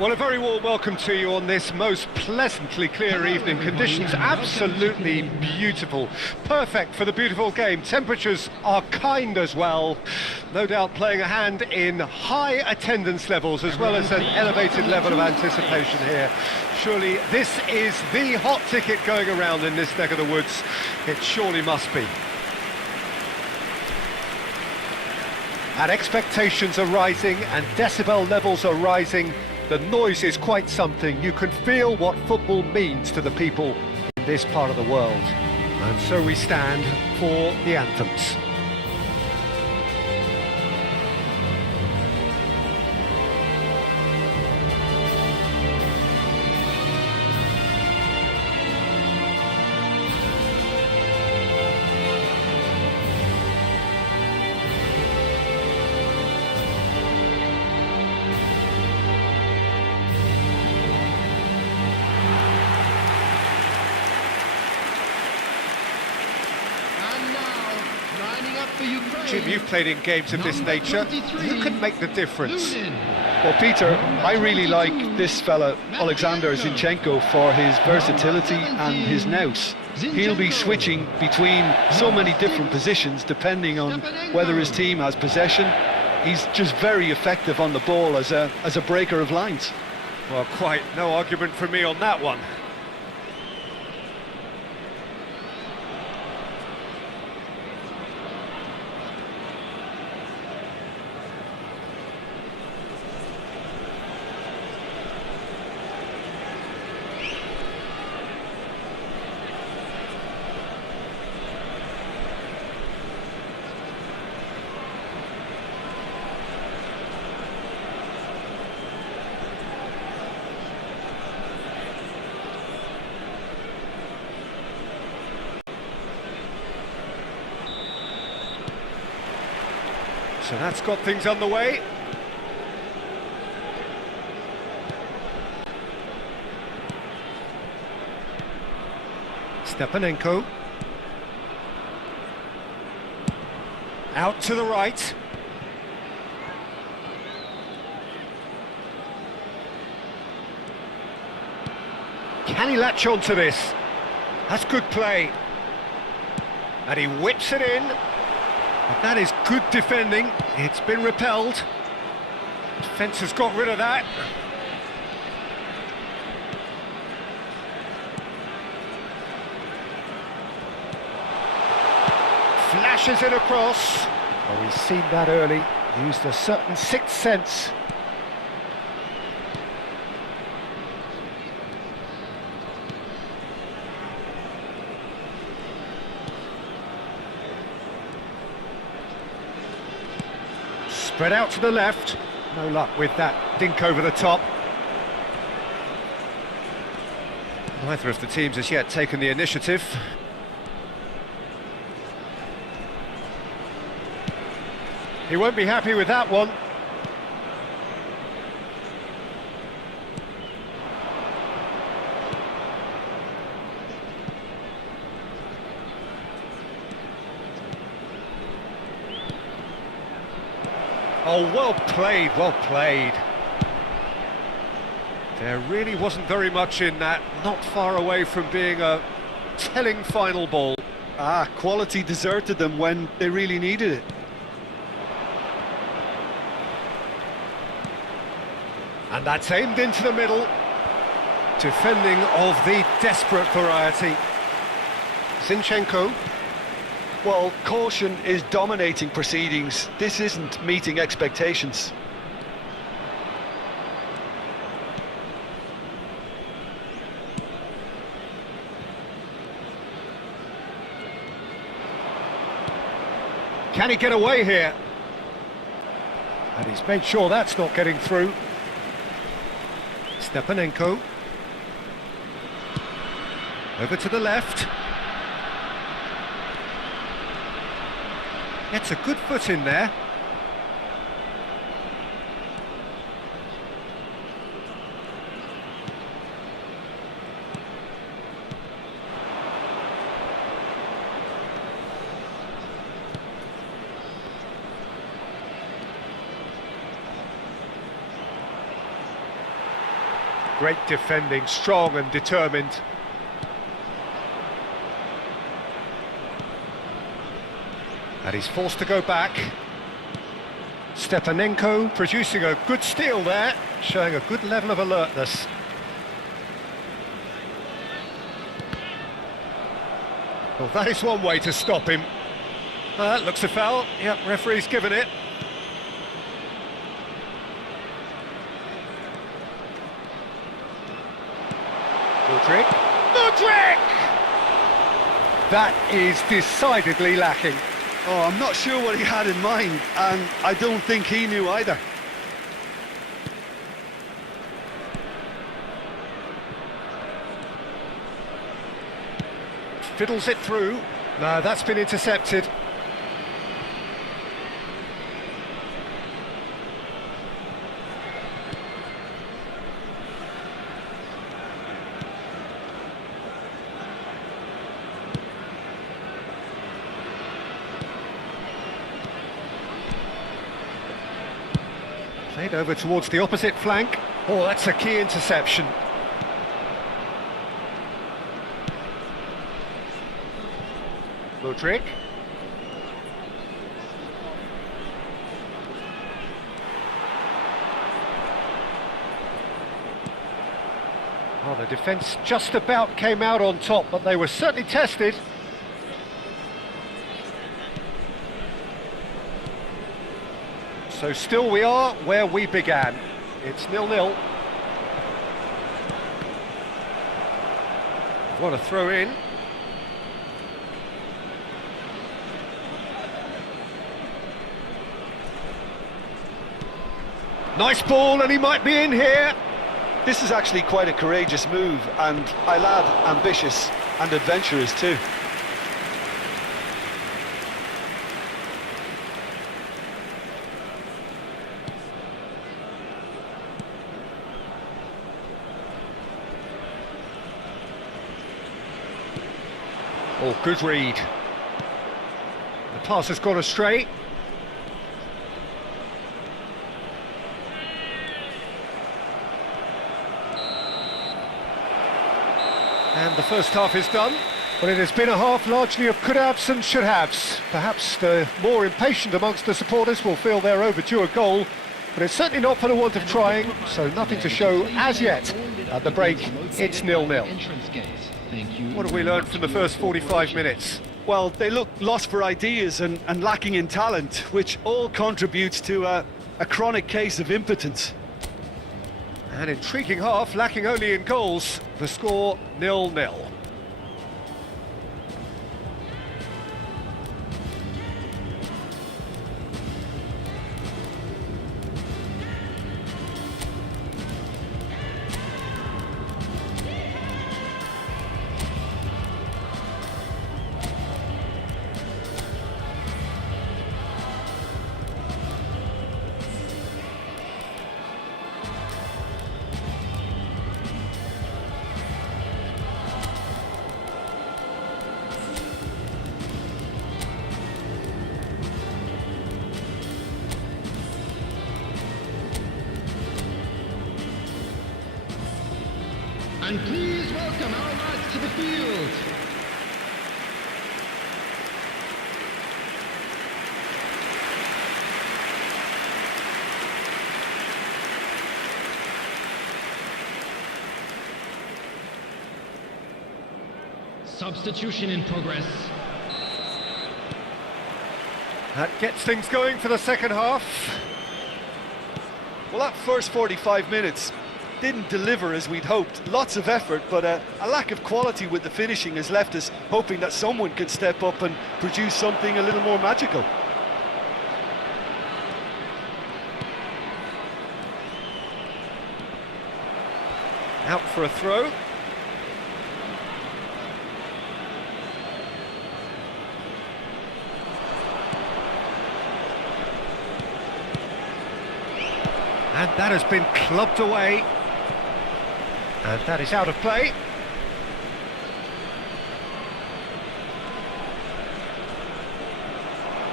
Well, a very warm welcome to you on this most pleasantly clear evening. Conditions absolutely beautiful. Perfect for the beautiful game. Temperatures are kind as well. No doubt playing a hand in high attendance levels as well as an elevated level of anticipation here. Surely this is the hot ticket going around in this neck of the woods. It surely must be. And expectations are rising and decibel levels are rising. The noise is quite something. You can feel what football means to the people in this part of the world. And so we stand for the anthems. Jim, you've played in games of this nature. Who can make the difference? Well, Peter, I really like this fella, Alexander Zinchenko, for his versatility and his nous. He'll be switching between so many different positions depending on whether his team has possession. He's just very effective on the ball as a breaker of lines. Well, quite no argument from me on that one. So that's got things underway. Stepanenko. Out to the right. Can he latch on to this? That's good play. And he whips it in. But that is good defending. It's been repelled. Defence has got rid of that. Flashes it across. Well, we've seen that early. Used a certain sixth sense. Spread out to the left. No luck with that dink over the top. Neither of the teams has yet taken the initiative. He won't be happy with that one. Oh, well played, well played. There really wasn't very much in that, not far away from being a telling final ball. Quality deserted them when they really needed it. And that's aimed into the middle. Defending of the desperate variety. Zinchenko. Well, caution is dominating proceedings. This isn't meeting expectations. Can he get away here? And he's made sure that's not getting through. Stepanenko. Over to the left. Gets a good foot in there. Great defending, strong and determined. And he's forced to go back. Stepanenko producing a good steal there, showing a good level of alertness. Well, that is one way to stop him. That looks a foul. Yep, referee's given it. Mudryk. Mudryk! That is decidedly lacking. Oh, I'm not sure what he had in mind, and I don't think he knew either. Fiddles it through. No, that's been intercepted. Played over towards the opposite flank. Oh, that's a key interception. Mudryk. Oh, the defence just about came out on top, but they were certainly tested. So still we are where we began. It's 0-0. What a throw in. Nice ball, and he might be in here. This is actually quite a courageous move, and I lad ambitious and adventurous too. Oh, good read. The pass has gone astray. And the first half is done, but it has been a half largely of could-haves and should-haves. Perhaps the more impatient amongst the supporters will feel they're overdue a goal, but it's certainly not for the want of trying, so nothing to show as yet. At the break, it's 0-0. What have we learned from the first 45 minutes? Well, they look lost for ideas and lacking in talent, which all contributes to a chronic case of impotence. An intriguing half, lacking only in goals. The score 0-0. And please welcome our lads to the field. Substitution in progress. That gets things going for the second half. Well, that first 45 minutes didn't deliver as we'd hoped. Lots of effort, but a lack of quality with the finishing has left us hoping that someone could step up and produce something a little more magical. Out for a throw. And that has been clubbed away. And that is out of play.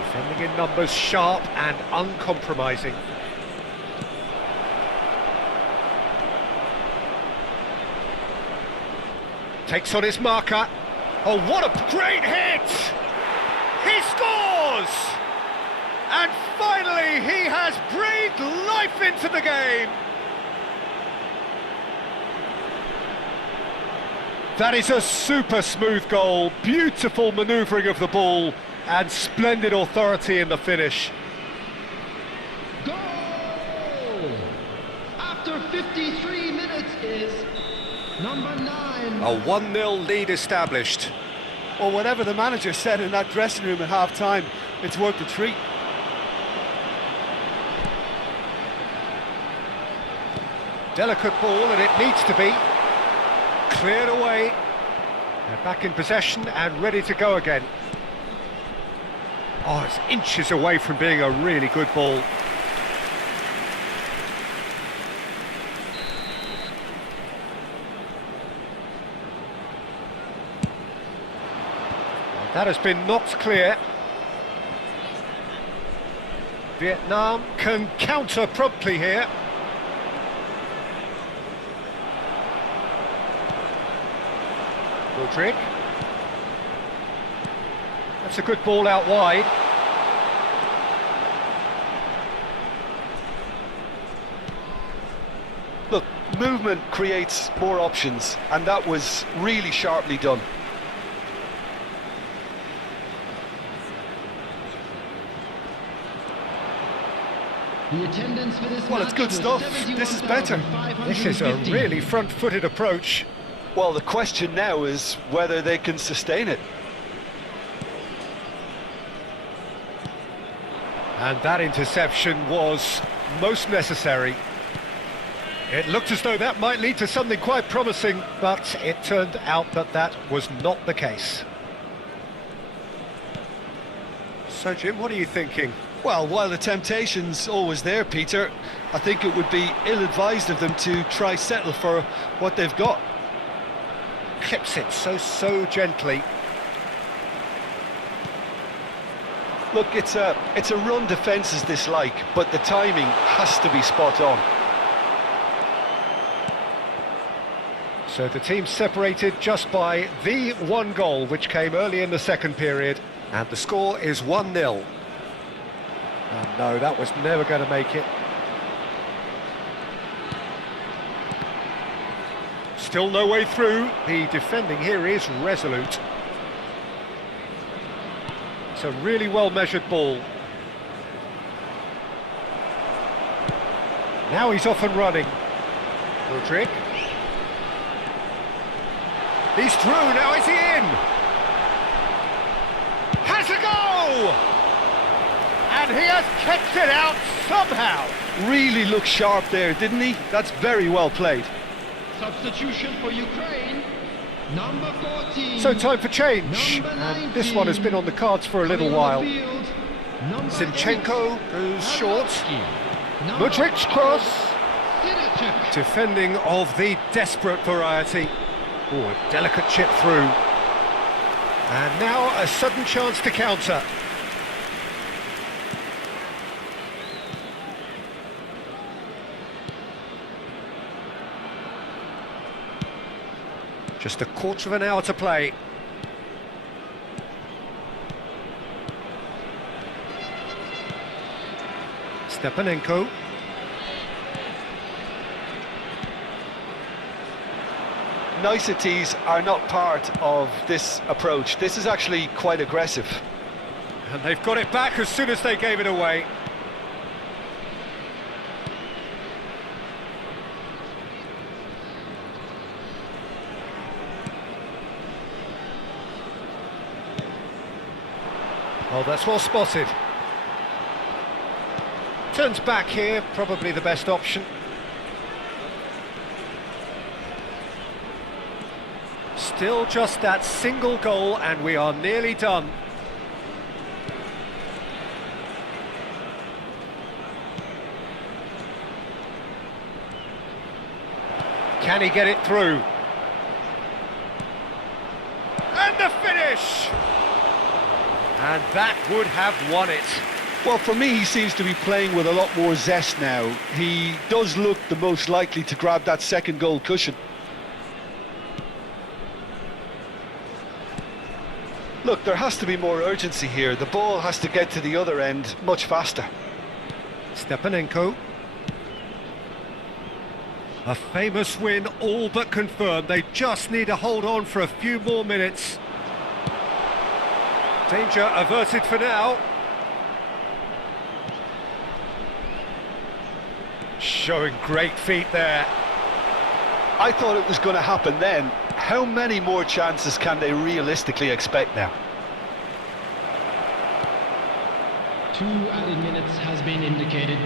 Defending in numbers, sharp and uncompromising. Takes on his marker. Oh, what a great hit! He scores! And finally, he has breathed life into the game. That is a super smooth goal, beautiful manoeuvring of the ball, and splendid authority in the finish. Goal! After 53 minutes is number 9. A 1-0 lead established. Well, whatever the manager said in that dressing room at half-time, it's worked a treat. Delicate ball, and it needs to be. Cleared away. They're back in possession and ready to go again. Oh, it's inches away from being a really good ball. That has been knocked clear. Vietnam can counter promptly here. Rodrigue. That's a good ball out wide. Look, movement creates more options, and that was really sharply done. The attendance for this Well, it's match good was stuff. This is better. This is a 71,550. really front-footed approach. Well, the question now is whether they can sustain it. And that interception was most necessary. It looked as though that might lead to something quite promising, but it turned out that that was not the case. So, Jim, what are you thinking? Well, while the temptation's always there, Peter, I think it would be ill-advised of them to try settle for what they've got. Clips it so gently. Look, it's a run defence dislike, but the timing has to be spot on. So the team separated just by the one goal, which came early in the second period, and the score is 1-0. And no, that was never going to make it. Still no way through. The defending here is resolute. It's a really well-measured ball. Now he's off and running. Rodrigue. He's through, now is he in? Has a go! And he has kept it out somehow. Really looked sharp there, didn't he? That's very well played. Substitution for Ukraine, number 14. So time for change. Number And this one has been on the cards for a little while. Zinchenko goes short. Modric's cross. Defending of the desperate variety. Oh, a delicate chip through. And now a sudden chance to counter. Just a quarter of an hour to play. Stepanenko. Niceties are not part of this approach. This is actually quite aggressive. And they've got it back as soon as they gave it away. Oh, that's well spotted. Turns back here, probably the best option. Still just that single goal and we are nearly done. Can he get it through? And the finish! And that would have won it. Well, for me, he seems to be playing with a lot more zest now. He does look the most likely to grab that second goal cushion. Look, there has to be more urgency here. The ball has to get to the other end much faster. Stepanenko. A famous win, all but confirmed. They just need to hold on for a few more minutes. Danger averted for now. Showing great feet there. I thought it was going to happen then. How many more chances can they realistically expect now? 2 added minutes has been indicated.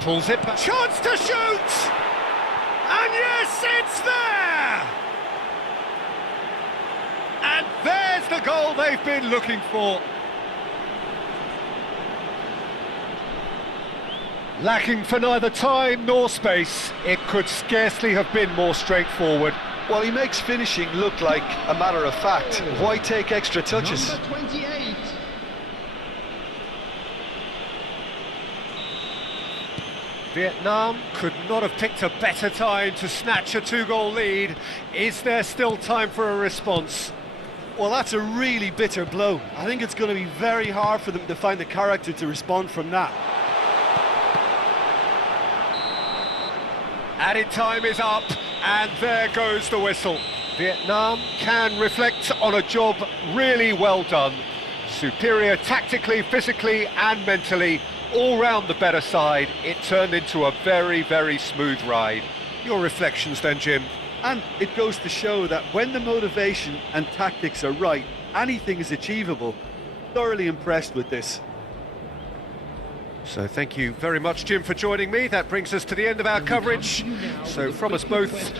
Pulls it back. Chance to shoot! And yes, it's there! And there's the goal they've been looking for. Lacking for neither time nor space, it could scarcely have been more straightforward. Well, he makes finishing look like a matter of fact. Why take extra touches? Number 28. Vietnam could not have picked a better time to snatch a 2-goal lead. Is there still time for a response? Well, that's a really bitter blow. I think it's going to be very hard for them to find the character to respond from that. Added time is up, and there goes the whistle. Vietnam can reflect on a job really well done. Superior tactically, physically and mentally, all round the better side. It turned into a very, very smooth ride. Your reflections then, Jim? And it goes to show that when the motivation and tactics are right, anything is achievable. Thoroughly impressed with this. So thank you very much, Jim, for joining me. That brings us to the end of our coverage. So from us both...